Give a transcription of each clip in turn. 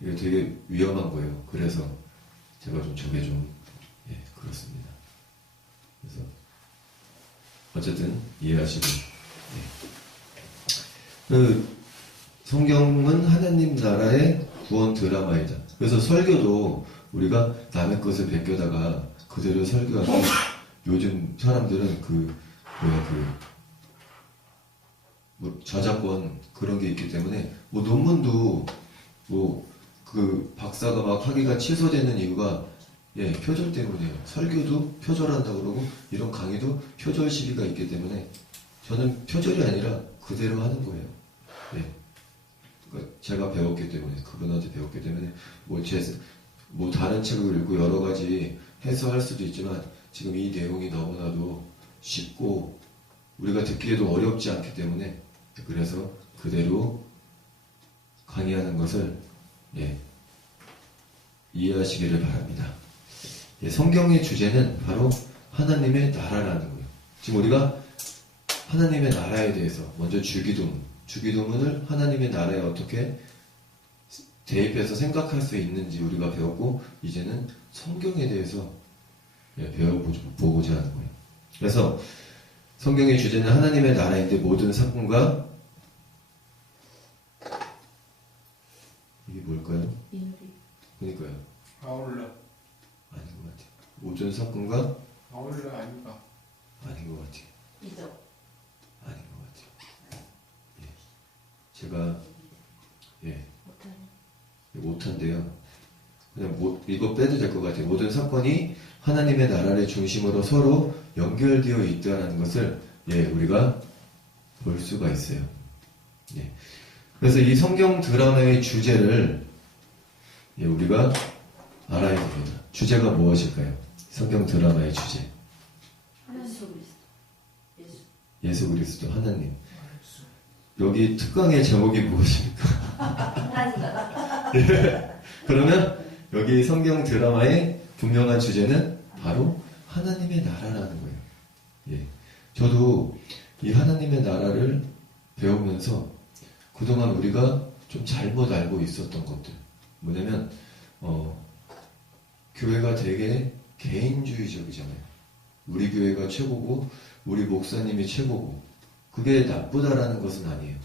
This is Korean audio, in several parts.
이게 되게 위험한 거예요. 그래서 제가 좀 저게 좀 그렇습니다. 그래서 어쨌든 이해하시고 그 성경은 하나님 나라의 구원 드라마이다. 그래서 설교도 우리가 남의 것을 베껴다가 그대로 설교하고 요즘 사람들은 뭐 저작권 그런 게 있기 때문에 뭐 논문도 뭐 그 박사가 막 학위가 취소되는 이유가 표절 때문이에요. 설교도 표절한다고 그러고 이런 강의도 표절 시비가 있기 때문에 저는 표절이 아니라 그대로 하는 거예요. 그러니까 제가 배웠기 때문에 그분한테 배웠기 때문에 뭐 다른 책을 읽고 여러 가지 해석할 수도 있지만 지금 이 내용이 너무나도 쉽고 우리가 듣기에도 어렵지 않기 때문에 그래서 그대로 강의하는 것을 이해하시기를 바랍니다. 성경의 주제는 바로 하나님의 나라라는 거예요. 지금 우리가 하나님의 나라에 대해서 먼저 주기도문을 하나님의 나라에 어떻게 대입해서 생각할 수 있는지 우리가 배웠고 이제는 성경에 대해서 배워보고자 하는 거예요. 그래서 성경의 주제는 하나님의 나라인데 모든 사건과 이게 뭘까요? 인리. 그러니까요. 아울러. 아닌 것 같아요. 모든 사건과 아울러 아닌가? 아닌 것 같아요. 이적. 아닌 것 같아요. 제가 못한데요. 그냥 이거 빼도 될 것 같아요. 모든 사건이 하나님의 나라를 중심으로 서로 연결되어 있다는 것을 우리가 볼 수가 있어요. 그래서 이 성경 드라마의 주제를 우리가 알아야 됩니다. 주제가 무엇일까요? 성경 드라마의 주제. 예수 그리스도. 예수 그리스도 하나님. 여기 특강의 제목이 무엇입니까? 그러면 여기 성경 드라마의 분명한 주제는 바로 하나님의 나라라는 거예요. 저도 이 하나님의 나라를 배우면서 그동안 우리가 좀 잘못 알고 있었던 것들. 뭐냐면, 교회가 되게 개인주의적이잖아요. 우리 교회가 최고고, 우리 목사님이 최고고, 그게 나쁘다라는 것은 아니에요.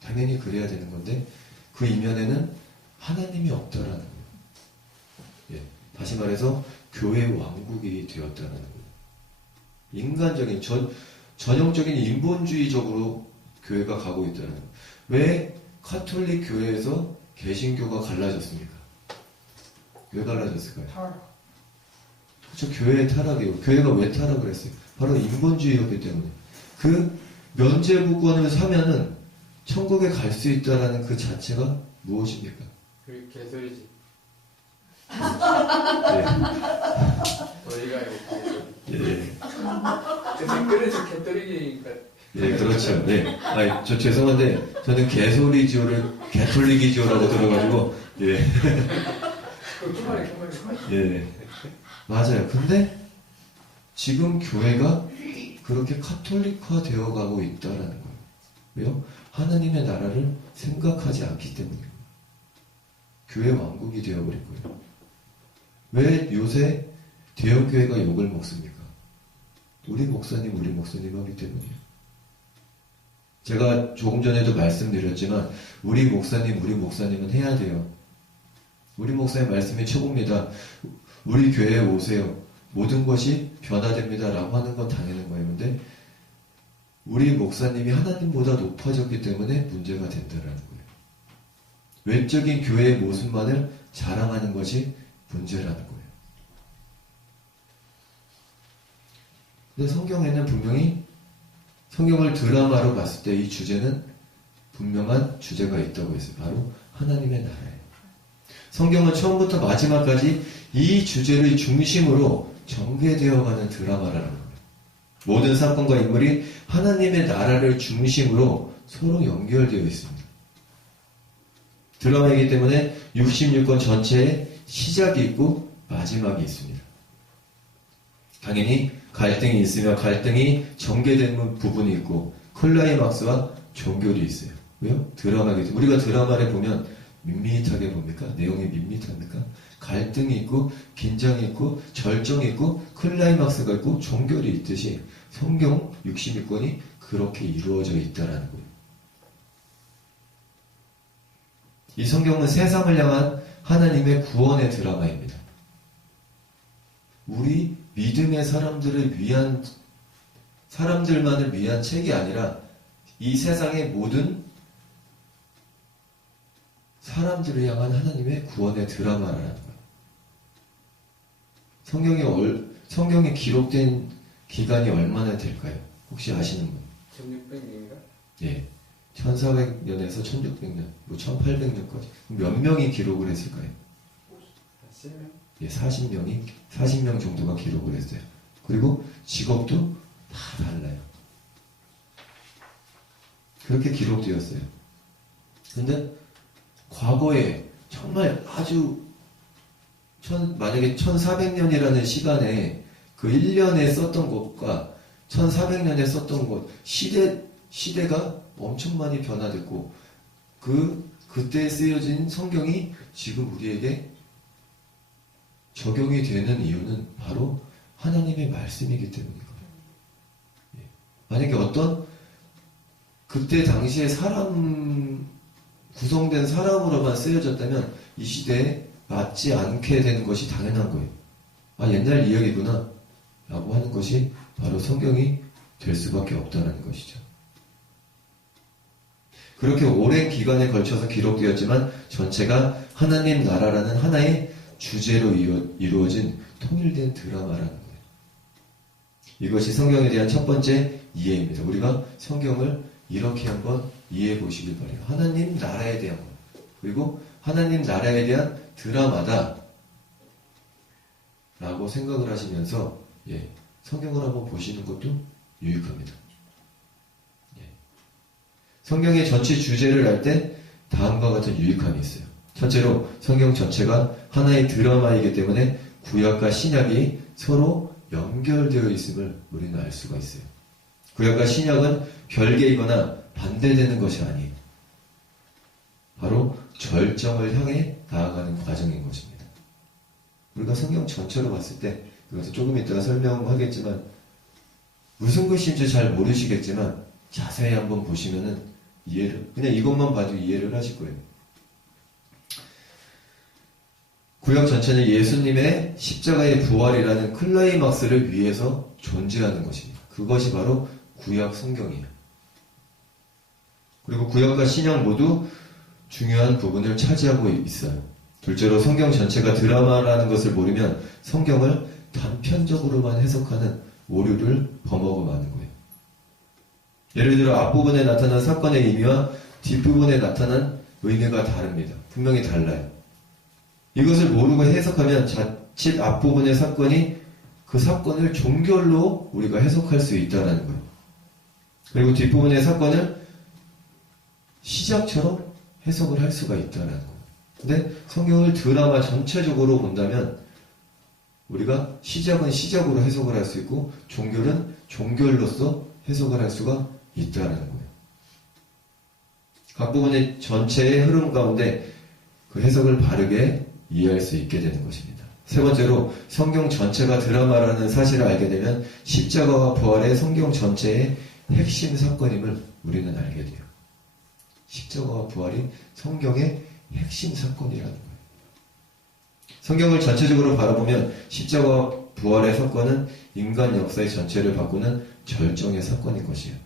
당연히 그래야 되는 건데, 그 이면에는 하나님이 없다라는 거예요. 다시 말해서, 교회 왕국이 되었다라는 거예요. 인간적인, 전형적인 인본주의적으로 교회가 가고 있다는 거예요. 왜 카톨릭 교회에서 개신교가 갈라졌습니까? 왜 갈라졌을까요? 타락. 그렇죠. 교회의 타락이에요. 교회가 왜 타락을 했어요? 바로 인본주의였기 때문에. 그 면죄부권을 사면은 천국에 갈 수 있다라는 그 자체가 무엇입니까? 그게 개소리지. 네. 저희가 이거 예. 댓글에서 개떨이니까. 그렇죠. 아니, 저 죄송한데, 저는 개소리지오를 개톨릭이지오라고 들어가지고, 그말이 맞아요. 근데, 지금 교회가 그렇게 카톨릭화 되어 가고 있다라는 거예요. 왜요? 하나님의 나라를 생각하지 않기 때문이에요. 교회 왕국이 되어버린 거예요. 왜 요새 대형교회가 욕을 먹습니까? 우리 목사님 하기 때문이에요. 제가 조금 전에도 말씀드렸지만 우리 목사님은 해야 돼요. 우리 목사님 말씀이 최고입니다. 우리 교회에 오세요. 모든 것이 변화됩니다 라고 하는 건 당연한 거예요. 근데 우리 목사님이 하나님보다 높아졌기 때문에 문제가 된다는 거예요. 외적인 교회의 모습만을 자랑하는 것이 문제라는 거예요. 근데 성경에는 분명히 성경을 드라마로 봤을 때 이 주제는 분명한 주제가 있다고 했어요. 바로 하나님의 나라예요. 성경은 처음부터 마지막까지 이 주제를 중심으로 전개되어가는 드라마라는 거예요. 모든 사건과 인물이 하나님의 나라를 중심으로 서로 연결되어 있습니다. 드라마이기 때문에 66권 전체에 시작이 있고 마지막이 있습니다. 당연히 갈등이 있으며 갈등이 전개되는 부분이 있고 클라이막스와 종결이 있어요. 왜요? 드라마이기 때문에 우리가 드라마를 보면 밋밋하게 봅니까? 내용이 밋밋합니까? 갈등이 있고 긴장이 있고 절정이 있고 클라이막스가 있고 종결이 있듯이 성경 66권이 그렇게 이루어져 있다라는 거예요. 이 성경은 세상을 향한 하나님의 구원의 드라마입니다. 우리 믿음의 사람들만을 위한 책이 아니라 이 세상의 모든 사람들을 향한 하나님의 구원의 드라마라는 거예요. 성경이 기록된 기간이 얼마나 될까요? 혹시 아시는 분? 1600년인가? 예. 1400년에서 1600년, 뭐 1800년까지. 몇 명이 기록을 했을까요? 10명? 예, 40명 정도가 기록을 했어요. 그리고 직업도 다 달라요. 그렇게 기록되었어요. 근데 과거에 정말 아주 만약에 1400년이라는 시간에 그 1년에 썼던 것과 1400년에 썼던 것 시대가 엄청 많이 변화됐고 그때 쓰여진 성경이 지금 우리에게 적용이 되는 이유는 바로 하나님의 말씀이기 때문인 거예요. 예. 만약에 어떤 그때 당시에 구성된 사람으로만 쓰여졌다면 이 시대에 맞지 않게 되는 것이 당연한 거예요. 아, 옛날 이야기구나 라고 하는 것이 바로 성경이 될 수밖에 없다는 것이죠. 그렇게 오랜 기간에 걸쳐서 기록되었지만 전체가 하나님 나라라는 하나의 주제로 이루어진 통일된 드라마라는 거예요. 이것이 성경에 대한 첫 번째 이해입니다. 우리가 성경을 이렇게 한번 이해해 보시길 바래요. 하나님 나라에 대한 것, 그리고 하나님 나라에 대한 드라마다 라고 생각을 하시면서 성경을 한번 보시는 것도 유익합니다. 성경의 전체 주제를 알 때 다음과 같은 유익함이 있어요. 첫째로 성경 전체가 하나의 드라마이기 때문에 구약과 신약이 서로 연결되어 있음을 우리는 알 수가 있어요. 구약과 신약은 별개이거나 반대되는 것이 아니에요. 바로 절정을 향해 나아가는 과정인 것입니다. 우리가 성경 전체로 봤을 때 이것은 조금 이따가 설명하겠지만 무슨 글씨인지 잘 모르시겠지만 자세히 한번 보시면은 그냥 이것만 봐도 이해를 하실 거예요. 구약 전체는 예수님의 십자가의 부활이라는 클라이막스를 위해서 존재하는 것입니다. 그것이 바로 구약 성경이에요. 그리고 구약과 신약 모두 중요한 부분을 차지하고 있어요. 둘째로 성경 전체가 드라마라는 것을 모르면 성경을 단편적으로만 해석하는 오류를 범하고 마는 거예요. 예를 들어 앞부분에 나타난 사건의 의미와 뒷부분에 나타난 의미가 다릅니다. 분명히 달라요. 이것을 모르고 해석하면 자칫 앞부분의 사건이 그 사건을 종결로 우리가 해석할 수 있다는 거예요. 그리고 뒷부분의 사건을 시작처럼 해석을 할 수가 있다는 거예요. 근데 성경을 드라마 전체적으로 본다면 우리가 시작은 시작으로 해석을 할 수 있고 종결은 종결로서 해석을 할 수가 있다는 거예요. 각 부분의 전체의 흐름 가운데 그 해석을 바르게 이해할 수 있게 되는 것입니다. 세 번째로 성경 전체가 드라마라는 사실을 알게 되면 십자가와 부활의 성경 전체의 핵심 사건임을 우리는 알게 돼요. 십자가와 부활이 성경의 핵심 사건이라는 거예요. 성경을 전체적으로 바라보면 십자가와 부활의 사건은 인간 역사의 전체를 바꾸는 절정의 사건인 것이에요.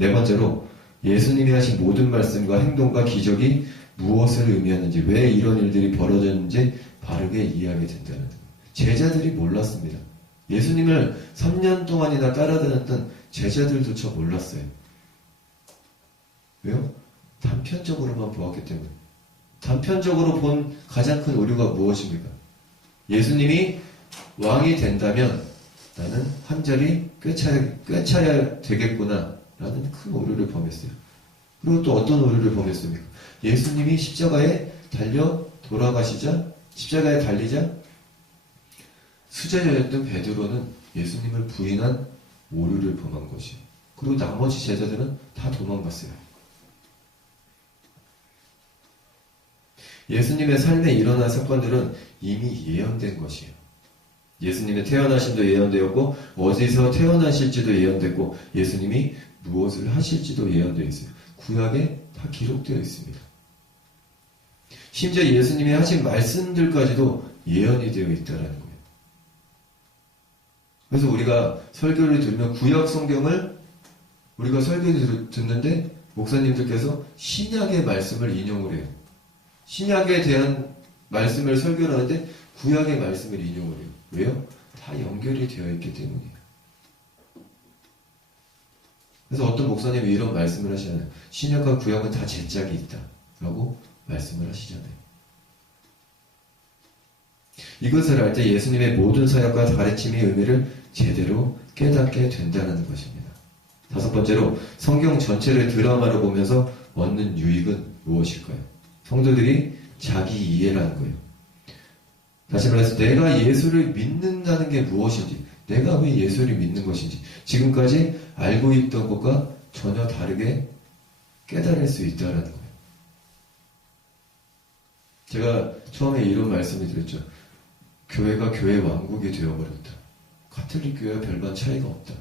네 번째로 예수님이 하신 모든 말씀과 행동과 기적이 무엇을 의미하는지, 왜 이런 일들이 벌어졌는지 바르게 이해하게 된다는 거예요. 제자들이 몰랐습니다. 예수님을 3년 동안이나 따라다녔던 제자들조차 몰랐어요. 왜요? 단편적으로만 보았기 때문에. 단편적으로 본 가장 큰 오류가 무엇입니까? 예수님이 왕이 된다면 나는 한 자리 꿰차야 되겠구나 라는 큰 오류를 범했어요. 그리고 또 어떤 오류를 범했습니까? 예수님이 십자가에 달려 돌아가시자, 십자가에 달리자 수제자였던 베드로는 예수님을 부인한 오류를 범한 것이에요. 그리고 나머지 제자들은 다 도망갔어요. 예수님의 삶에 일어난 사건들은 이미 예언된 것이에요. 예수님의 태어나심도 예언되었고 어디서 태어나실지도 예언됐고 예수님이 무엇을 하실지도 예언되어 있어요. 구약에 다 기록되어 있습니다. 심지어 예수님이 하신 말씀들까지도 예언이 되어 있다는 거예요. 그래서 우리가 설교를 들으면 구약 성경을 우리가 설교를 듣는데 목사님들께서 신약의 말씀을 인용을 해요. 신약에 대한 말씀을 설교를 하는데 구약의 말씀을 인용을 해요. 왜요? 다 연결이 되어 있기 때문이에요. 그래서 어떤 목사님이 이런 말씀을 하시잖아요. 신약과 구약은 다 제짝이 있다 라고 말씀을 하시잖아요. 이것을 알 때 예수님의 모든 사역과 가르침의 의미를 제대로 깨닫게 된다는 것입니다. 다섯 번째로 성경 전체를 드라마로 보면서 얻는 유익은 무엇일까요? 성도들이 자기 이해라는 거예요. 다시 말해서 내가 예수를 믿는다는 게 무엇인지, 내가 왜 예수를 믿는 것인지 지금까지 알고 있던 것과 전혀 다르게 깨달을 수 있다는 거예요. 제가 처음에 이런 말씀을 드렸죠. 교회가 교회 왕국이 되어버렸다. 가톨릭 교회와 별반 차이가 없다.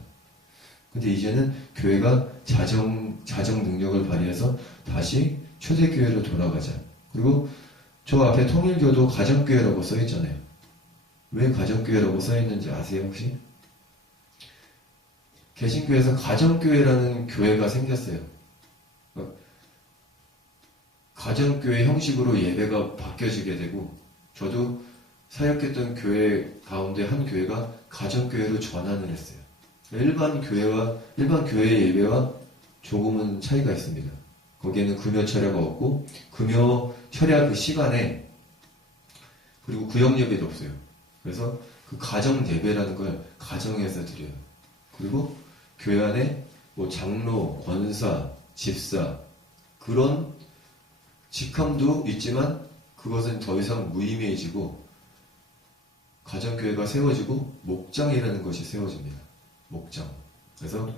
근데 이제는 교회가 자정 능력을 발휘해서 다시 초대교회로 돌아가자. 그리고 저 앞에 통일교도 가정교회라고 써있잖아요. 왜 가정교회라고 써있는지 아세요 혹시? 개신교에서 가정교회라는 교회가 생겼어요. 가정교회 형식으로 예배가 바뀌어지게 되고 저도 사역했던 교회 가운데 한 교회가 가정교회로 전환을 했어요. 일반 교회 예배와 조금은 차이가 있습니다. 거기에는 금요 철야가 없고 금요 철야 그 시간에 그리고 구역 예배도 없어요. 그래서 그 가정 예배라는 걸 가정에서 드려요. 그리고 교회 안에 뭐 장로, 권사, 집사 그런 직함도 있지만 그것은 더 이상 무의미해지고 가정교회가 세워지고 목장이라는 것이 세워집니다. 목장. 그래서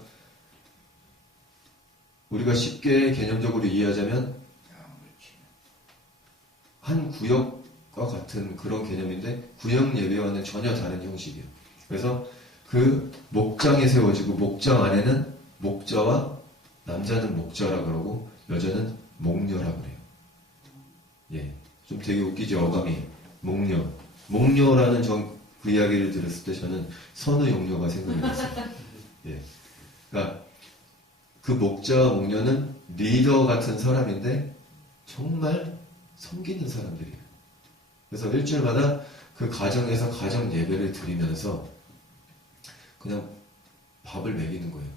우리가 쉽게 개념적으로 이해하자면 한 구역과 같은 그런 개념인데 구역 예배와는 전혀 다른 형식이에요. 그래서 그 목장에 세워지고 목장 안에는 목자와 남자는 목자라 그러고 여자는 목녀라 그래요. 예, 좀 되게 웃기죠 어감이. 목녀. 목녀라는 그 이야기를 들었을 때 저는 선우용녀가 생각이 났어요. 예, 그러니까 그 목자와 목녀는 리더 같은 사람인데 정말 섬기는 사람들이에요. 그래서 일주일마다 그 가정에서 가정 예배를 드리면서 그냥 밥을 먹이는 거예요.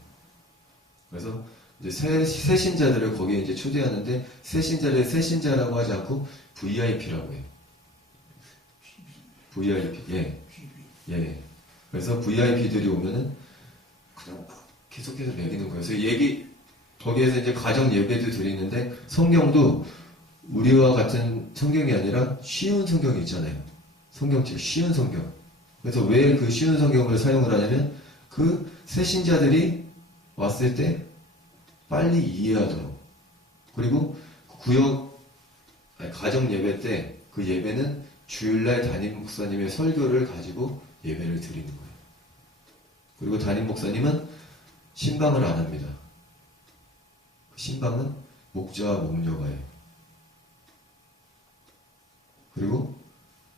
그래서 이제 새 신자들을 거기에 이제 초대하는데 새 신자를 새 신자라고 하지 않고 VIP라고 해요. VIP, 예. 그래서 VIP들이 오면은 그냥 계속해서 먹이는 거예요. 그래서 거기에서 이제 가정 예배도 드리는데 성경도 우리와 같은 성경이 아니라 쉬운 성경이 있잖아요. 성경책 쉬운 성경. 그래서 왜 그 쉬운 성경을 사용을 하냐면 그 새 신자들이 왔을 때 빨리 이해하도록. 그리고 가정 예배 때 그 예배는 주일날 담임 목사님의 설교를 가지고 예배를 드리는 거예요. 그리고 담임 목사님은 신방을 안 합니다. 신방은 목자와 목녀가 해요. 그리고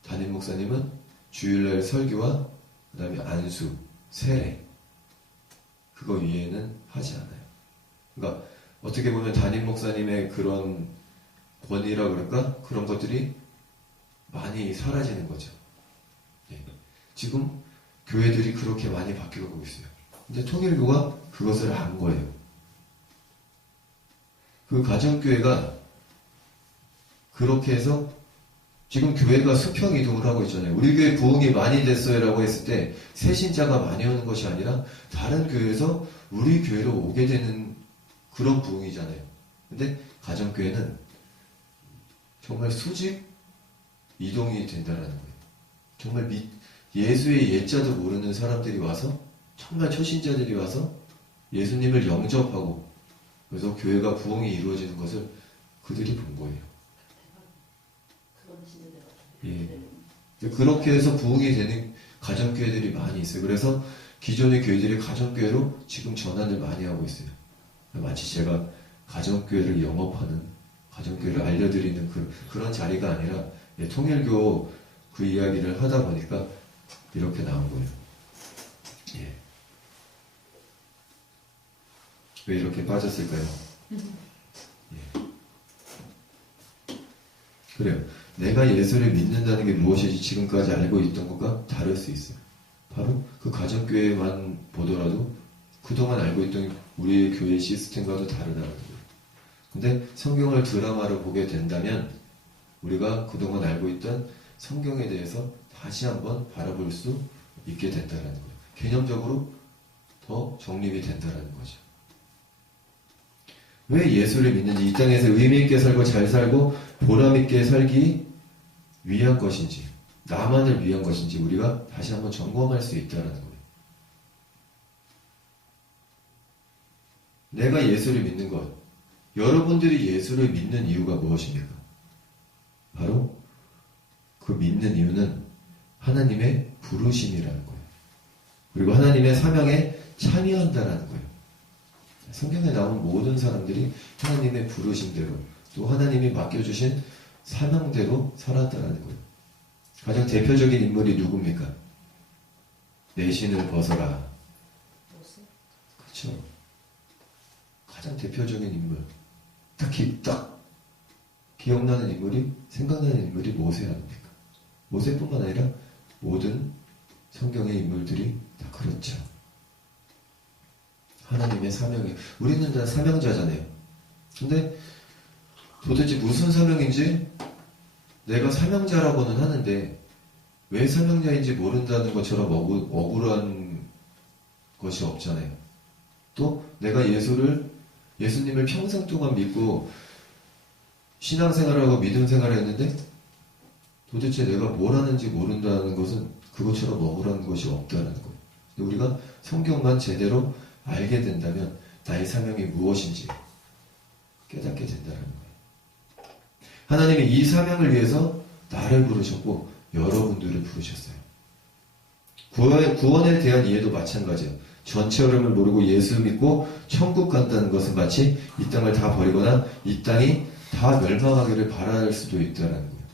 담임 목사님은 주일날 설교와 그 다음에 안수, 세례 그거 위에는 하지 않아요. 그러니까 어떻게 보면 담임 목사님의 그런 권위라 그럴까? 그런 것들이 많이 사라지는 거죠. 예. 지금 교회들이 그렇게 많이 바뀌고 있어요. 근데 통일교가 그것을 안 거예요. 그 가정교회가 그렇게 해서 지금 교회가 수평 이동을 하고 있잖아요. 우리 교회 부흥이 많이 됐어요 라고 했을 때 새 신자가 많이 오는 것이 아니라 다른 교회에서 우리 교회로 오게 되는 그런 부흥이잖아요. 근데 가정교회는 정말 수직 이동이 된다는 거예요. 정말 예수의 예자도 모르는 사람들이 와서 정말 초신자들이 와서 예수님을 영접하고 그래서 교회가 부흥이 이루어지는 것을 그들이 본 거예요. 예. 그렇게 해서 부흥이 되는 가정교회들이 많이 있어요. 그래서 기존의 교회들이 가정교회로 지금 전환을 많이 하고 있어요. 마치 제가 가정교회를 영업하는, 가정교회를 알려드리는 그런 자리가 아니라 예, 통일교 그 이야기를 하다 보니까 이렇게 나온 거예요. 예. 왜 이렇게 빠졌을까요? 예. 그래요. 내가 예수를 믿는다는 게 무엇인지 지금까지 알고 있던 것과 다를 수 있어요. 바로 그 가정교회만 보더라도 그동안 알고 있던 우리의 교회 시스템과도 다르다는 거예요. 근데 성경을 드라마로 보게 된다면 우리가 그동안 알고 있던 성경에 대해서 다시 한번 바라볼 수 있게 된다는 거예요. 개념적으로 더 정립이 된다는 거죠. 왜 예수를 믿는지, 이 땅에서 의미있게 살고 잘 살고 보람있게 살기 위한 것인지, 나만을 위한 것인지 우리가 다시 한번 점검할 수 있다는 거예요. 내가 예수를 믿는 것, 여러분들이 예수를 믿는 이유가 무엇입니까? 바로 그 믿는 이유는 하나님의 부르심이라는 거예요. 그리고 하나님의 사명에 참여한다는 거예요. 성경에 나온 모든 사람들이 하나님의 부르심대로 또 하나님이 맡겨주신 사명대로 살았다는 거예요. 가장 대표적인 인물이 누굽니까? 내 신을 벗어라. 그렇죠. 가장 대표적인 인물. 딱 기억나는 인물이, 생각나는 인물이 모세 아닙니까? 모세뿐만 아니라 모든 성경의 인물들이 다 그렇죠. 하나님의 사명이, 우리는 다 사명자잖아요. 근데 도대체 무슨 사명인지 내가 사명자라고는 하는데 왜 사명자인지 모른다는 것처럼 억울한 것이 없잖아요. 또 내가 예수님을 평생 동안 믿고 신앙생활하고 믿음생활을 했는데 도대체 내가 뭘 하는지 모른다는 것은 그것처럼 억울한 것이 없다는 거예요. 우리가 성경만 제대로 알게 된다면 나의 사명이 무엇인지 깨닫게 된다는 거예요. 하나님이 이 사명을 위해서 나를 부르셨고 여러분들을 부르셨어요. 구원에 대한 이해도 마찬가지예요. 전체 흐름을 모르고 예수 믿고 천국 간다는 것은 마치 이 땅을 다 버리거나 이 땅이 다 멸망하기를 바랄 수도 있다는 거예요.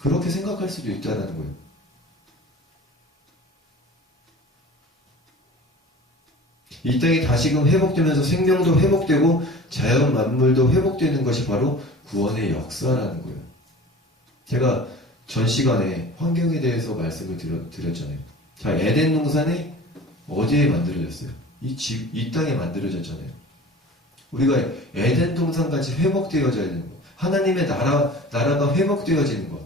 그렇게 생각할 수도 있다는 거예요. 이 땅이 다시금 회복되면서 생명도 회복되고 자연 만물도 회복되는 것이 바로 구원의 역사라는 거예요. 제가 전 시간에 환경에 대해서 말씀을 드렸잖아요. 자, 에덴 동산이 어디에 만들어졌어요? 이 땅에 만들어졌잖아요. 우리가 에덴 동산같이 회복되어져야 되는 것. 하나님의 나라가 회복되어지는 것.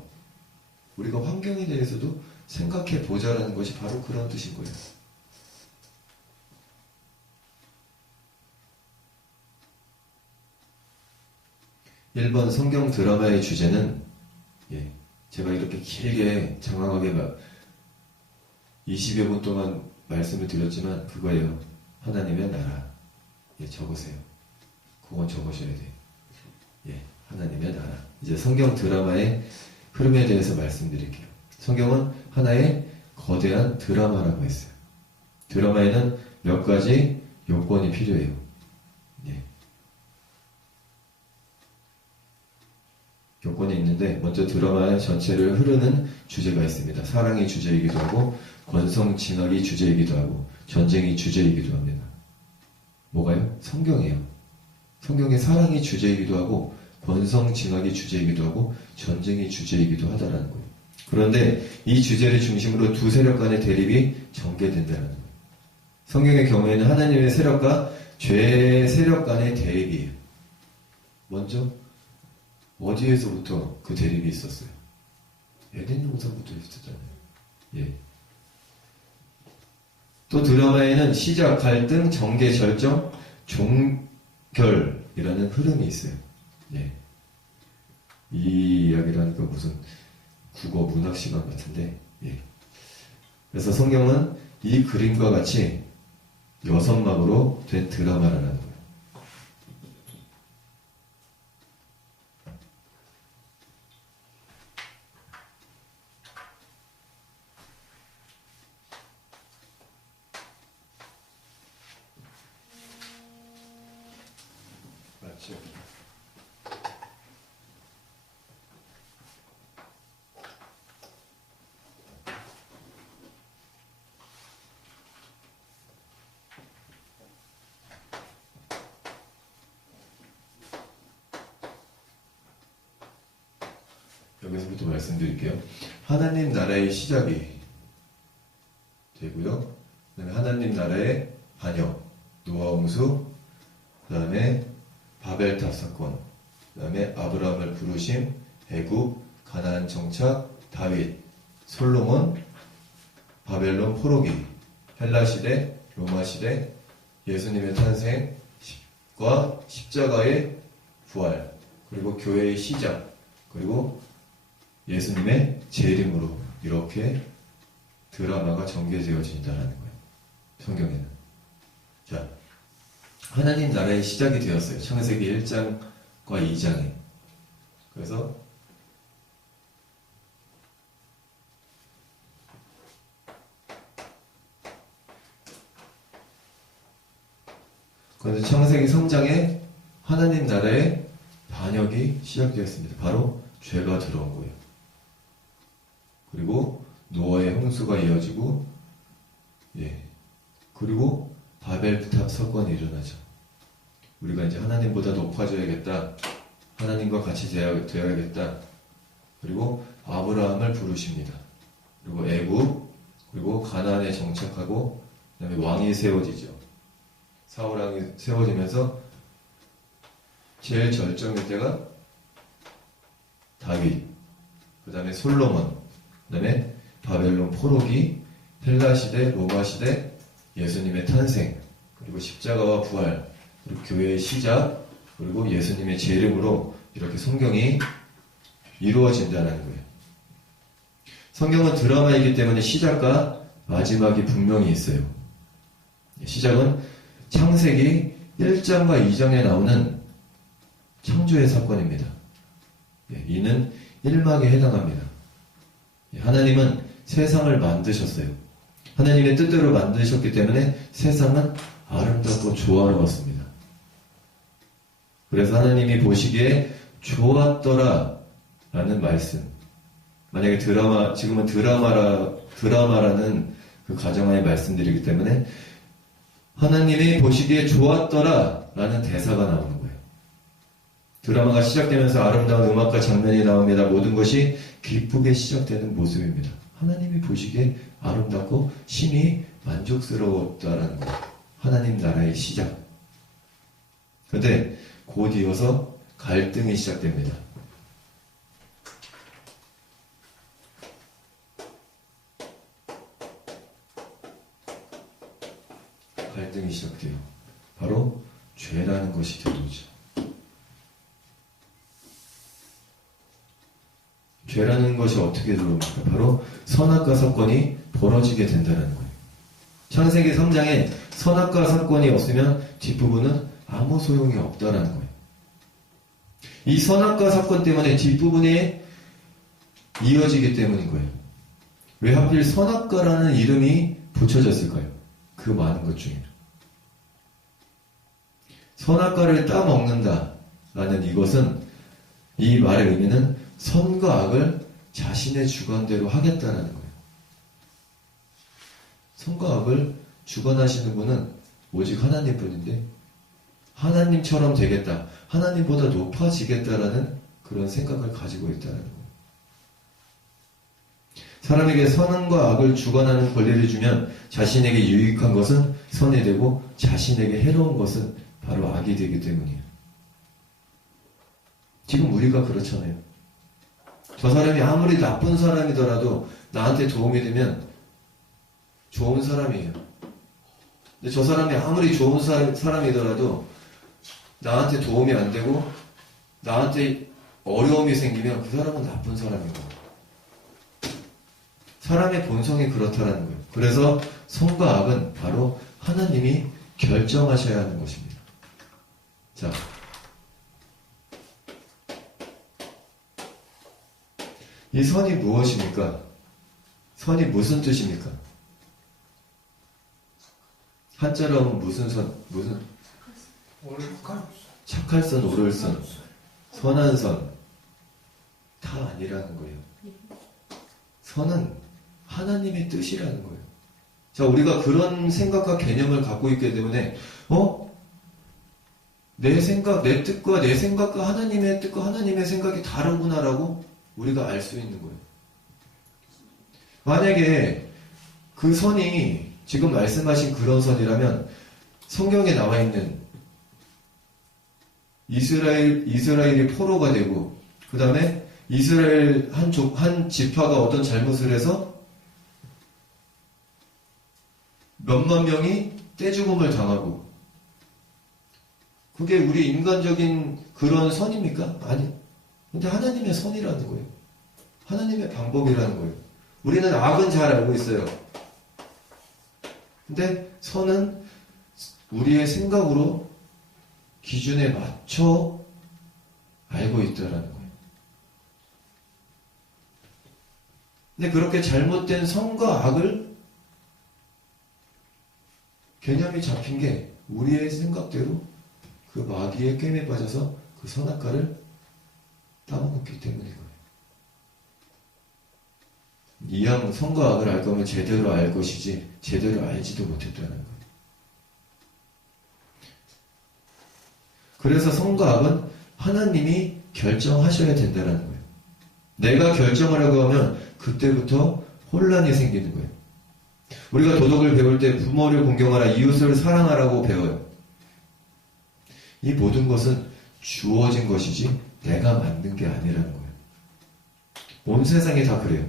우리가 환경에 대해서도 생각해 보자라는 것이 바로 그런 뜻인 거예요. 1번 성경 드라마의 주제는 제가 이렇게 길게 장황하게 20여 분 동안 말씀을 드렸지만 그거예요. 하나님의 나라. 적으세요. 그건 적으셔야 돼요. 하나님의 나라. 이제 성경 드라마의 흐름에 대해서 말씀드릴게요. 성경은 하나의 거대한 드라마라고 했어요. 드라마에는 몇 가지 요건이 필요해요. 요건이 있는데 먼저 드라마의 전체를 흐르는 주제가 있습니다. 사랑이 주제이기도 하고 권성징악이 주제이기도 하고 전쟁이 주제이기도 합니다. 뭐가요? 성경이에요. 성경의 사랑이 주제이기도 하고 권성징악이 주제이기도 하고 전쟁이 주제이기도 하다라는 거예요. 그런데 이 주제를 중심으로 두 세력 간의 대립이 전개된다는 거예요. 성경의 경우에는 하나님의 세력과 죄의 세력 간의 대립이에요. 먼저 어디에서부터 그 대립이 있었어요? 에덴 동산부터 있었잖아요. 또 드라마에는 시작, 갈등, 전개, 절정, 종결이라는 흐름이 있어요. 이 이야기를 하니까 무슨 국어 문학 시간 같은데, 그래서 성경은 이 그림과 같이 6막으로 된 드라마라는 거예요. 여기서부터 말씀드릴게요. 하나님 나라의 시작이 되고요. 그 다음에 하나님 나라의 반역, 노아 홍수, 그 다음에 바벨탑 사건, 그 다음에 아브라함을 부르심, 애굽, 가나안 정착, 다윗, 솔로몬, 바벨론 포로기, 헬라 시대, 로마 시대, 예수님의 탄생과 십자가의 부활, 그리고 교회의 시작, 그리고 예수님의 재림으로 이렇게 드라마가 전개되어진다는 거예요. 성경에는. 자, 하나님 나라의 시작이 되었어요. 창세기 1장과 2장에. 그래서 창세기 3장에 하나님 나라의 반역이 시작되었습니다. 바로 죄가 들어온 거예요. 그리고 노아의 홍수가 이어지고, 그리고 바벨탑 사건이 일어나죠. 우리가 이제 하나님보다 높아져야겠다. 하나님과 같이 되어야겠다. 그리고 아브라함을 부르십니다. 그리고 애굽, 그리고 가나안에 정착하고, 그 다음에 왕이 세워지죠. 사울 왕이 세워지면서 제일 절정일 때가 다윗, 그 다음에 솔로몬, 그 다음에 바벨론 포로기, 헬라 시대, 로마 시대, 예수님의 탄생, 그리고 십자가와 부활, 그리고 교회의 시작, 그리고 예수님의 재림으로 이렇게 성경이 이루어진다는 거예요. 성경은 드라마이기 때문에 시작과 마지막이 분명히 있어요. 시작은 창세기 1장과 2장에 나오는 창조의 사건입니다. 이는 1막에 해당합니다. 하나님은 세상을 만드셨어요. 하나님의 뜻대로 만드셨기 때문에 세상은 아름답고 조화로웠습니다. 그래서 하나님이 보시기에 좋았더라 라는 말씀. 만약에 지금은 드라마라는 그 가정하에 말씀드리기 때문에 하나님이 보시기에 좋았더라 라는 대사가 나오는 거예요. 드라마가 시작되면서 아름다운 음악과 장면이 나옵니다. 모든 것이 기쁘게 시작되는 모습입니다. 하나님이 보시기에 아름답고 심히 만족스러웠다라는 거예요. 하나님 나라의 시작. 그런데 곧 이어서 갈등이 시작됩니다. 갈등이 시작돼요. 바로 죄라는 것이 들어오죠. 죄라는 것이 어떻게 들어옵니까? 바로 선악과 사건이 벌어지게 된다는 거예요. 창세기 3장에 선악과 사건이 없으면 뒷부분은 아무 소용이 없다라는 거예요. 이 선악과 사건 때문에 뒷부분이 이어지기 때문인 거예요. 왜 하필 선악과라는 이름이 붙여졌을까요? 그 많은 것 중에. 선악과를 따먹는다라는 이것은, 이 말의 의미는 선과 악을 자신의 주관대로 하겠다라는 거예요. 선과 악을 주관하시는 분은 오직 하나님뿐인데, 하나님처럼 되겠다, 하나님보다 높아지겠다라는 그런 생각을 가지고 있다는 거예요. 사람에게 선과 악을 주관하는 권리를 주면 자신에게 유익한 것은 선이 되고 자신에게 해로운 것은 바로 악이 되기 때문이에요. 지금 우리가 그렇잖아요. 저 사람이 아무리 나쁜 사람이더라도 나한테 도움이 되면 좋은 사람이에요. 근데 저 사람이 아무리 좋은 사람이더라도 나한테 도움이 안 되고 나한테 어려움이 생기면 그 사람은 나쁜 사람이고, 사람의 본성이 그렇다라는 거예요. 그래서 선과 악은 바로 하나님이 결정하셔야 하는 것입니다. 자, 이 선이 무엇입니까? 선이 무슨 뜻입니까? 한자로 하면 무슨 선? 무슨? 착할 선, 옳을 선, 선한 선, 다 아니라는 거예요. 선은 하나님의 뜻이라는 거예요. 자, 우리가 그런 생각과 개념을 갖고 있기 때문에, 내 생각, 내 뜻과 내 생각과 하나님의 뜻과 하나님의 생각이 다르구나라고 우리가 알 수 있는 거예요. 만약에 그 선이 지금 말씀하신 그런 선이라면 성경에 나와 있는 이스라엘이 포로가 되고 그 다음에 이스라엘 한 지파가 어떤 잘못을 해서 몇만 명이 떼죽음을 당하고 그게 우리 인간적인 그런 선입니까? 아니. 근데 하나님의 선이라는 거예요. 하나님의 방법이라는 거예요. 우리는 악은 잘 알고 있어요. 근데 선은 우리의 생각으로 기준에 맞춰 알고 있다라는 거예요. 근데 그렇게 잘못된 선과 악을 개념이 잡힌 게 우리의 생각대로 그 마귀의 꿰매에 빠져서 그 선악과를 따먹었기 때문인 거예요. 이왕 선과 악을 알 거면 제대로 알 것이지 제대로 알지도 못했다는 거예요. 그래서 선과 악은 하나님이 결정하셔야 된다는 거예요. 내가 결정하려고 하면 그때부터 혼란이 생기는 거예요. 우리가 도덕을 배울 때 부모를 공경하라, 이웃을 사랑하라고 배워요. 이 모든 것은 주어진 것이지 내가 만든 게 아니라는 거예요. 온 세상이 다 그래요.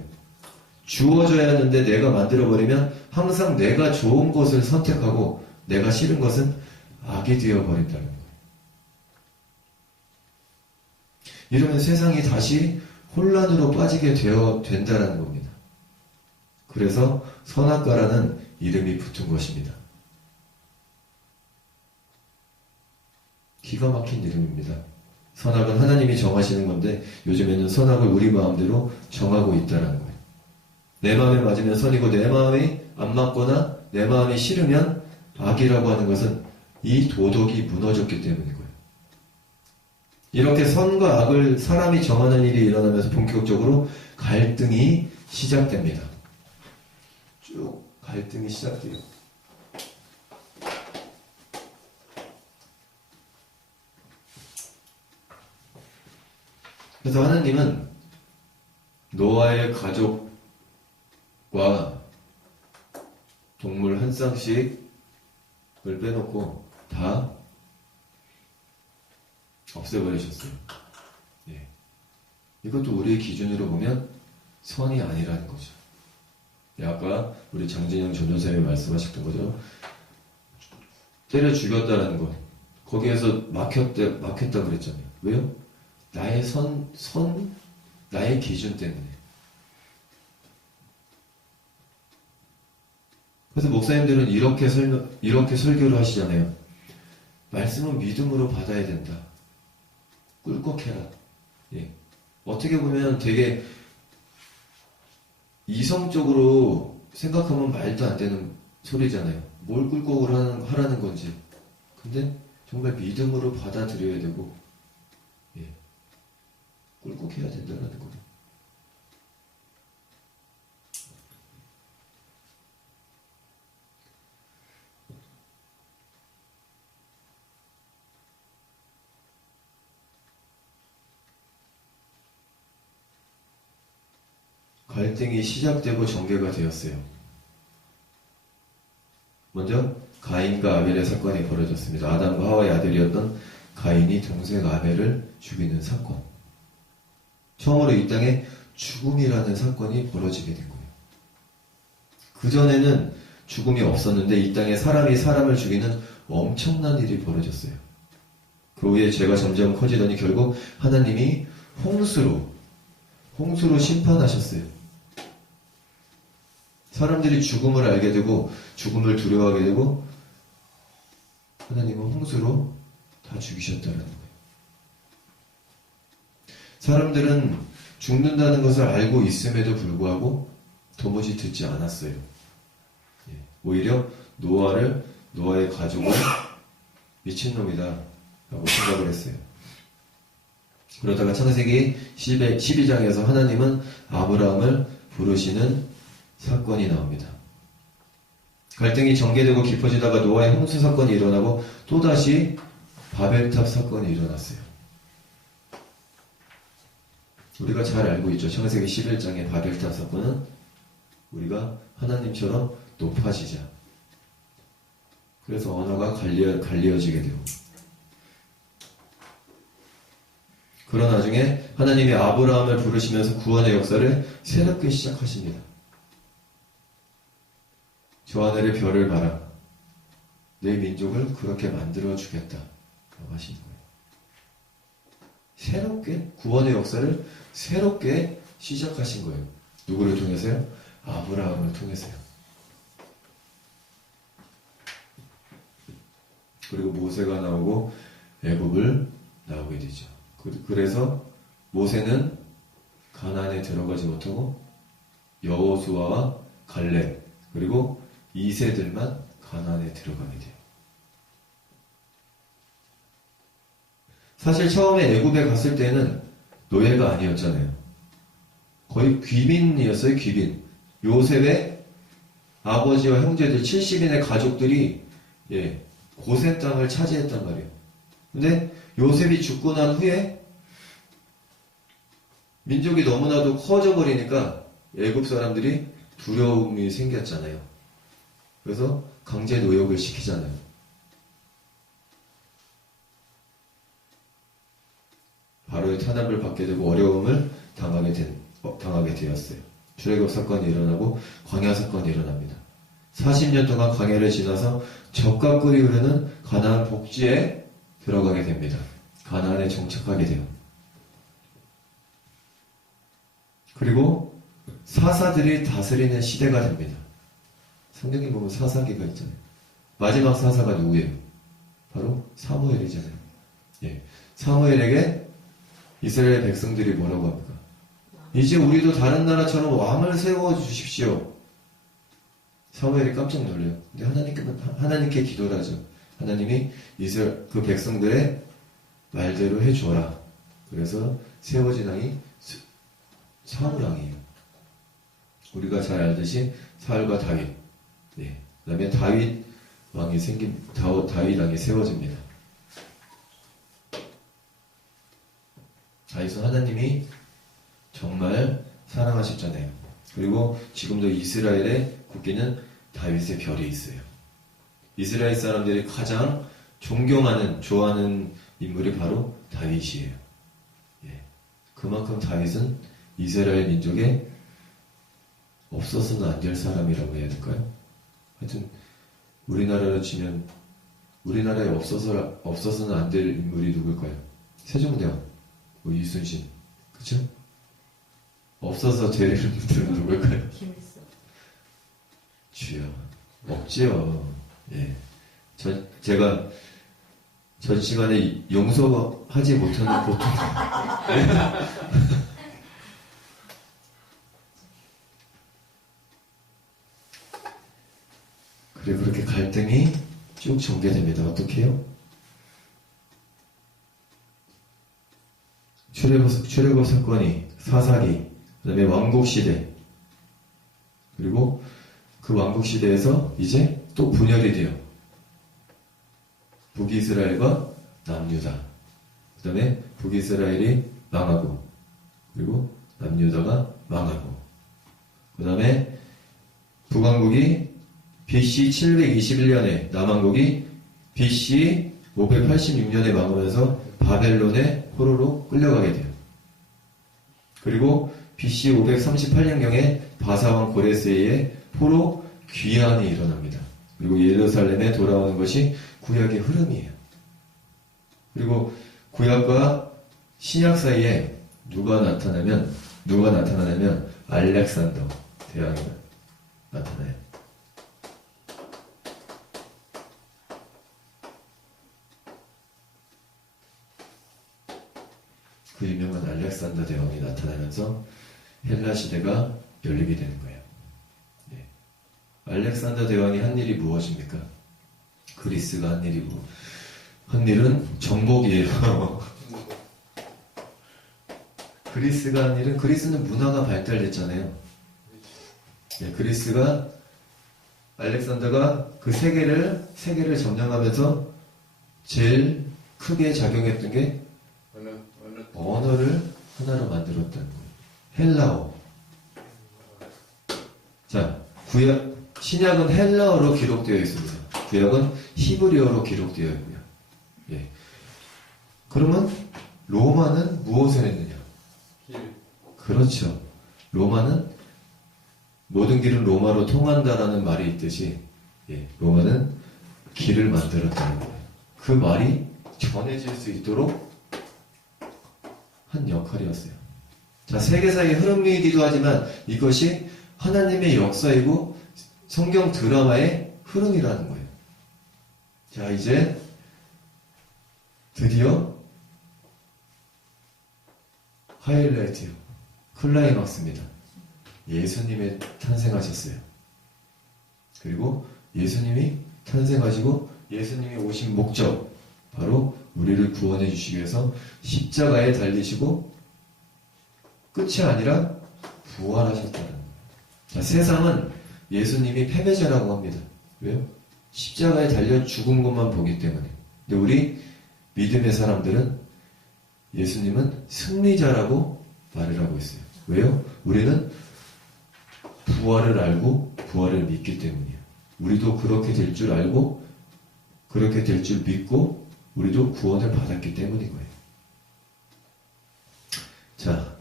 주어져야 하는데 내가 만들어버리면 항상 내가 좋은 것을 선택하고 내가 싫은 것은 악이 되어버린다는 거예요. 이러면 세상이 다시 혼란으로 빠지게 된다는 겁니다. 그래서 선악과라는 이름이 붙은 것입니다. 기가 막힌 이름입니다. 선악은 하나님이 정하시는 건데 요즘에는 선악을 우리 마음대로 정하고 있다는 거예요. 내 마음에 맞으면 선이고 내 마음이 안 맞거나 내 마음이 싫으면 악이라고 하는 것은 이 도덕이 무너졌기 때문인 거예요. 이렇게 선과 악을 사람이 정하는 일이 일어나면서 본격적으로 갈등이 시작됩니다. 쭉 갈등이 시작돼요. 그래서 하나님은 노아의 가족과 동물 한 쌍씩을 빼놓고 다 없애버리셨어요. 예. 이것도 우리의 기준으로 보면 선이 아니라는 거죠. 예, 아까 우리 장진영 전도사님이 말씀하셨던 거죠. 때려 죽였다는 것. 거기에서 막혔다 그랬잖아요. 왜요? 나의 나의 기준 때문에. 그래서 목사님들은 이렇게 설교를 하시잖아요. 말씀은 믿음으로 받아야 된다. 꿀꺽해라. 예. 어떻게 보면 되게 이성적으로 생각하면 말도 안 되는 소리잖아요. 뭘 꿀꺽을 하라는 건지. 근데 정말 믿음으로 받아들여야 되고, 예. 꿀꺽해야 된다는 거예요. 갈등이 시작되고 전개가 되었어요. 먼저 가인과 아벨의 사건이 벌어졌습니다. 아담과 하와의 아들이었던 가인이 동생 아벨을 죽이는 사건. 처음으로 이 땅에 죽음이라는 사건이 벌어지게 된 거예요. 그전에는 죽음이 없었는데 이 땅에 사람이 사람을 죽이는 엄청난 일이 벌어졌어요. 그 후에 죄가 점점 커지더니 결국 하나님이 홍수로 심판하셨어요. 사람들이 죽음을 알게 되고 죽음을 두려워하게 되고 하나님은 홍수로 다 죽이셨다는 거예요. 사람들은 죽는다는 것을 알고 있음에도 불구하고 도무지 듣지 않았어요. 오히려 노아의 가족을 미친놈이다 라고 생각을 했어요. 그러다가 창세기 12장에서 하나님은 아브라함을 부르시는 사건이 나옵니다. 갈등이 전개되고 깊어지다가 노아의 홍수 사건이 일어나고 또다시 바벨탑 사건이 일어났어요. 우리가 잘 알고 있죠. 창세기 11장의 바벨탑 사건은 우리가 하나님처럼 높아지자. 그래서 언어가 갈리어지게 되고. 그런 와중에 하나님이 아브라함을 부르시면서 구원의 역사를 새롭게 시작하십니다. 저 하늘의 별을 봐라. 내 민족을 그렇게 만들어주겠다. 라고 하시는 거예요. 새롭게 구원의 역사를 새롭게 시작하신 거예요. 누구를 통해서요? 아브라함을 통해서요. 그리고 모세가 나오고 애굽을 나오게 되죠. 그래서 모세는 가나안에 들어가지 못하고 여호수아와 갈렙 그리고 2세들만 가나안에 들어가게 돼요. 사실 처음에 애굽에 갔을 때는 노예가 아니었잖아요. 거의 귀빈이었어요. 귀빈. 요셉의 아버지와 형제들 70인의 가족들이 고센 땅을 차지했단 말이에요. 근데 요셉이 죽고 난 후에 민족이 너무나도 커져버리니까 애굽 사람들이 두려움이 생겼잖아요. 그래서 강제 노역을 시키잖아요. 바로의 탄압을 받게 되고 어려움을 당하게 되었어요. 출애굽 사건이 일어나고 광야 사건이 일어납니다. 40년 동안 광야를 지나서 젖과 꿀이 흐르는 가나안 복지에 들어가게 됩니다. 가나안에 정착하게 돼요. 그리고 사사들이 다스리는 시대가 됩니다. 성경에 보면 사사기가 있잖아요. 마지막 사사가 누구예요? 바로 사무엘이잖아요. 사무엘에게 이스라엘 백성들이 뭐라고 합니까? 이제 우리도 다른 나라처럼 왕을 세워주십시오. 사무엘이 깜짝 놀래요. 근데 하나님께 기도를 하죠. 하나님이 그 백성들의 말대로 해줘라. 그래서 세워진 왕이 사울왕이에요. 우리가 잘 알듯이 사울과 다윗. 그 다음에 다윗 왕이 다윗 왕이 세워집니다. 다윗은 하나님이 정말 사랑하셨잖아요. 그리고 지금도 이스라엘의 국기는 다윗의 별이 있어요. 이스라엘 사람들이 가장 존경하는, 좋아하는 인물이 바로 다윗이에요. 그만큼 다윗은 이스라엘 민족에 없어서는 안 될 사람이라고 해야 될까요? 하여튼 우리나라로 치면 우리나라에 없어서는 안 될 인물이 누굴까요? 세종대왕, 이순신, 그쵸? 없어서 될 인물들은 누굴까요? 김일성. 주여, 없지요. 제가 전 시간에 용서하지 못하는 고통. 그리고 그렇게 갈등이 쭉 전개됩니다. 어떻게 해요? 출애굽 사건이, 사사기, 그 다음에 왕국시대, 그리고 그 왕국시대에서 이제 또 분열이 돼요. 북이스라엘과 남유다. 그 다음에 북이스라엘이 망하고, 그리고 남유다가 망하고, 그 다음에 북왕국이 BC 721년에, 남왕국이 BC 586년에 망하면서 바벨론의 포로로 끌려가게 돼요. 그리고 BC 538년경에 바사왕 고레스에 포로 귀환이 일어납니다. 그리고 예루살렘에 돌아오는 것이 구약의 흐름이에요. 그리고 구약과 신약 사이에 누가 나타나냐면 알렉산더 대왕이 나타나요. 그 유명한 알렉산더 대왕이 나타나면서 헬라 시대가 열리게 되는 거예요. 알렉산더 대왕이 한 일이 무엇입니까? 그리스가 한 일이고, 한 일은 정복이에요. 그리스가 한 일은, 그리스는 문화가 발달됐잖아요. 그리스가, 알렉산더가 그 세계를 점령하면서 제일 크게 작용했던 게 언어를 하나로 만들었던 헬라어. 자, 신약은 헬라어로 기록되어 있습니다. 구약은 히브리어로 기록되어 있고요. 예. 그러면 로마는 무엇을 했느냐? 길. 그렇죠. 로마는 모든 길은 로마로 통한다라는 말이 있듯이, 예, 로마는 길을 만들었다는 거예요. 그 말이 전해질 수 있도록 한 역할이었어요. 자, 세계사의 흐름이기도 하지만 이것이 하나님의 역사이고 성경 드라마의 흐름이라는 거예요. 자, 이제 드디어 하이라이트, 클라이막스입니다. 예수님이 탄생하셨어요. 그리고 예수님이 탄생하시고 예수님이 오신 목적, 바로 우리를 구원해 주시기 위해서 십자가에 달리시고 끝이 아니라 부활하셨다는 거예요. 자, 세상은 예수님이 패배자라고 합니다. 왜요? 십자가에 달려 죽은 것만 보기 때문에. 근데 우리 믿음의 사람들은 예수님은 승리자라고 말을 하고 있어요. 왜요? 우리는 부활을 알고 부활을 믿기 때문이에요. 우리도 그렇게 될 줄 알고 그렇게 될 줄 믿고 우리도 구원을 받았기 때문인 거예요. 자,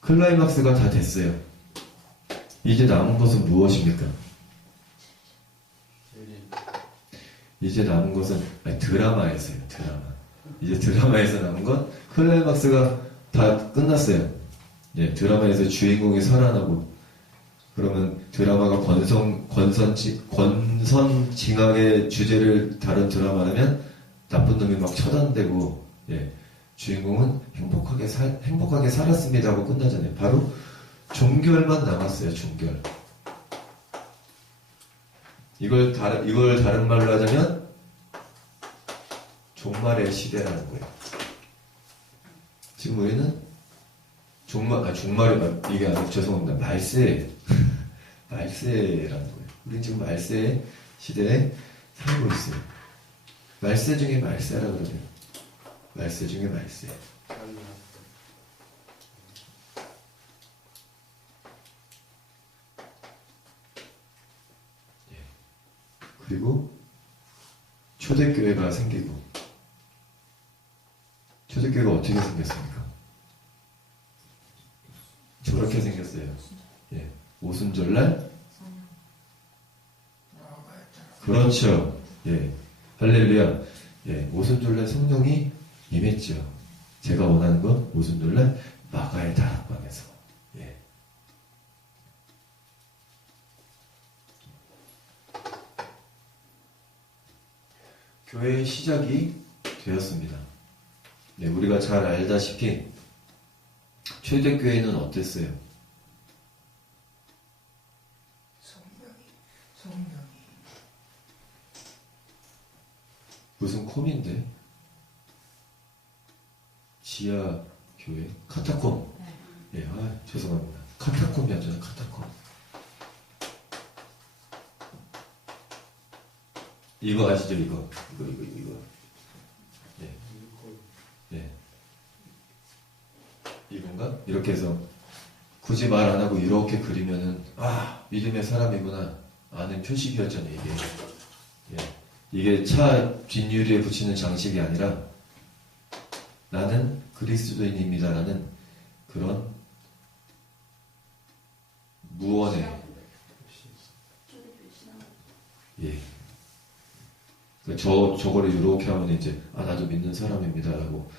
클라이막스가 다 됐어요. 이제 남은 것은 무엇입니까? 유리. 이제 남은 것은 드라마였어요. 드라마. 이제 드라마에서 남은 건 클라이막스가 다 끝났어요. 예, 드라마에서 주인공이 살아나고 그러면 드라마가 권선징악의 주제를 다룬 드라마라면 나쁜 놈이 막 처단되고, 예, 주인공은 행복하게 살았습니다 하고 끝나잖아요. 바로 종결만 남았어요. 종결. 이걸 다른 말로 하자면 종말의 시대라는 거예요. 지금 우리는 종말이 이게 아니고 죄송합니다. 말세라는 거예요. 우리는 지금 말세 시대에 살고 있어요. 말세 중에 말세라 그러죠. 말세 중에 말세. 예. 그리고 초대교회가 생기고, 초대교회가 어떻게 생겼습니까? 저렇게 생겼어요. 예, 오순절날. 그렇죠. 예, 할렐루야. 예, 오순절날 성령이 임했죠. 제가 원하는 건 오순절날 마가의 다락방에서. 예. 교회의 시작이 되었습니다. 네, 우리가 잘 알다시피 초대교회는 어땠어요? 성령이 무슨 콤인데? 지하 교회? 카타콤. 예, 죄송합니다. 카타콤이었잖아요. 카타콤. 이거 아시죠? 이거. 예. 예. 이건가? 이렇게 해서 굳이 말 안 하고 이렇게 그리면은 믿음의 사람이구나 아는 표식이었잖아요. 이게. 예. 이게 차 뒷유리에 붙이는 장식이 아니라 나는 그리스도인입니다라는 그런 무언의, 예. 저거를 이렇게 하면 이제 나도 믿는 사람입니다라고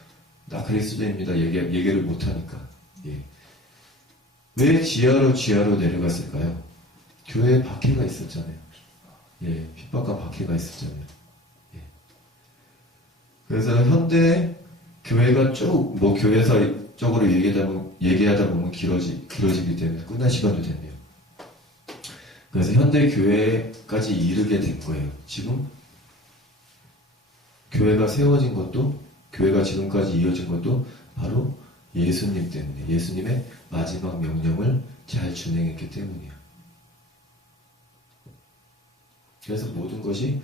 나 그리스도입니다 얘기를 못하니까. 예. 왜 지하로 내려갔을까요? 교회에 박해가 있었잖아요. 예, 핍박과 박해가 있었잖아요. 예. 그래서 현대 교회가 쭉 교회사적으로 얘기하다 보면 길어지기 때문에 끝날 시간도 됐네요. 그래서 현대 교회까지 이르게 된 거예요. 지금 교회가 세워진 것도, 교회가 지금까지 이어진 것도 바로 예수님 때문에, 예수님의 마지막 명령을 잘 준행했기 때문이에요. 그래서 모든 것이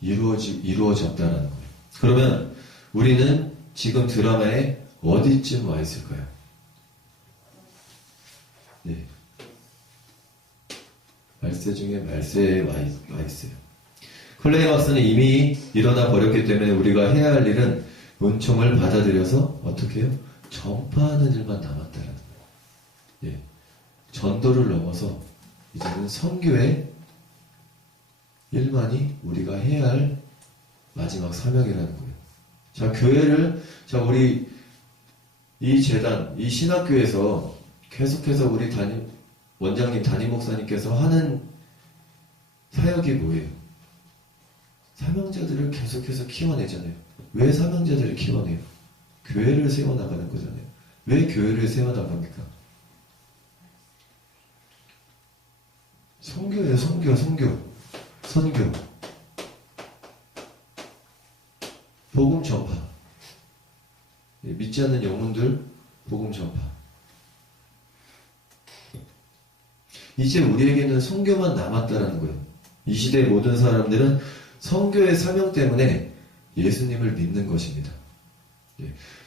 이루어졌다는 거예요. 그러면 우리는 지금 드라마에 어디쯤 와 있을까요? 예. 말세 중에 말세에 와 있어요. 클레이막스는 이미 일어나 버렸기 때문에 우리가 해야 할 일은 은총을 받아들여서 어떻게 해요? 전파하는 일만 남았다라는 거예요. 예. 전도를 넘어서 이제는 선교의 일만이 우리가 해야 할 마지막 사명이라는 거예요. 자, 교회를, 자, 우리 이 재단, 이 신학교에서 계속해서 우리 원장님, 담임 목사님께서 하는 사역이 뭐예요? 사명자들을 계속해서 키워내잖아요. 왜 사명자들을 키워내요? 교회를 세워나가는 거잖아요. 왜 교회를 세워나갑니까? 선교예요, 선교. 복음 전파. 믿지 않는 영혼들 복음 전파. 이제 우리에게는 선교만 남았다라는 거예요. 이 시대의 모든 사람들은 선교의 사명 때문에 예수님을 믿는 것입니다.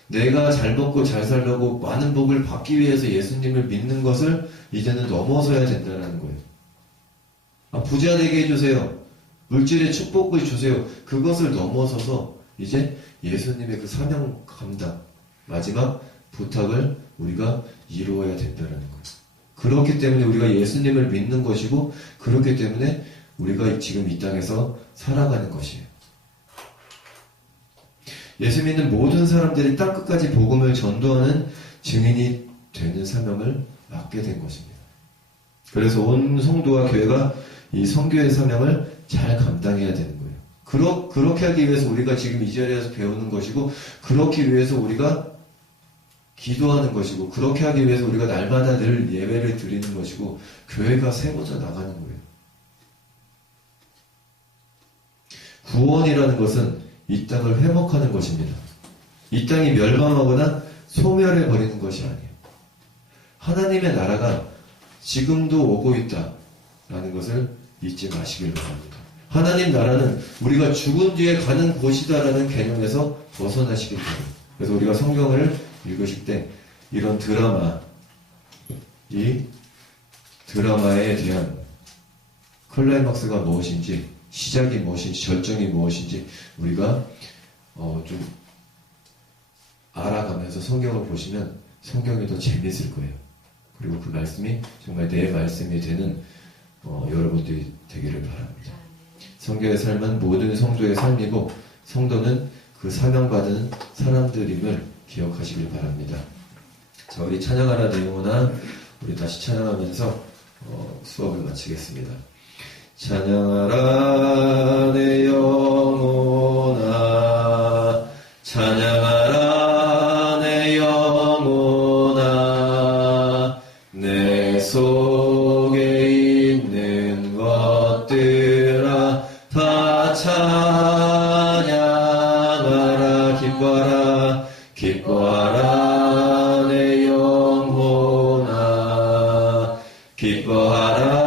내가 잘 먹고 잘 살려고 많은 복을 받기 위해서 예수님을 믿는 것을 이제는 넘어서야 된다는 거예요. 부자 되게 해주세요. 물질의 축복을 주세요. 그것을 넘어서서 이제 예수님의 그 사명 감당, 마지막 부탁을 우리가 이루어야 된다는 거예요. 그렇기 때문에 우리가 예수님을 믿는 것이고, 그렇기 때문에 우리가 지금 이 땅에서 살아가는 것이에요. 예수 믿는 모든 사람들이 땅끝까지 복음을 전도하는 증인이 되는 사명을 맡게 된 것입니다. 그래서 온 성도와 교회가 이 선교의 사명을 잘 감당해야 되는 거예요. 그렇게 하기 위해서 우리가 지금 이 자리에서 배우는 것이고, 그렇기 위해서 우리가 기도하는 것이고, 그렇게 하기 위해서 우리가 날마다 늘 예배를 드리는 것이고, 교회가 세워져 나가는 거예요. 구원이라는 것은 이 땅을 회복하는 것입니다. 이 땅이 멸망하거나 소멸해버리는 것이 아니에요. 하나님의 나라가 지금도 오고 있다라는 것을 잊지 마시길 바랍니다. 하나님 나라는 우리가 죽은 뒤에 가는 곳이다라는 개념에서 벗어나시길 바랍니다. 그래서 우리가 성경을 읽으실 때 이런 이 드라마에 대한 클라이막스가 무엇인지, 시작이 무엇인지, 절정이 무엇인지 우리가 좀 알아가면서 성경을 보시면 성경이 더 재밌을 거예요. 그리고 그 말씀이 정말 내 말씀이 되는 여러분들이 되기를 바랍니다. 성교의 삶은 모든 성도의 삶이고, 성도는 그 사명받은 사람들임을 기억하시길 바랍니다. 자, 우리 찬양하라 내 영혼아, 우리 다시 찬양하면서 수업을 마치겠습니다. 찬양하라 내 영혼아, 찬양하라 내 영혼아, 내 속에 있는 것들아 다 찬양하라. 기뻐하라 내 영혼아, 기뻐하라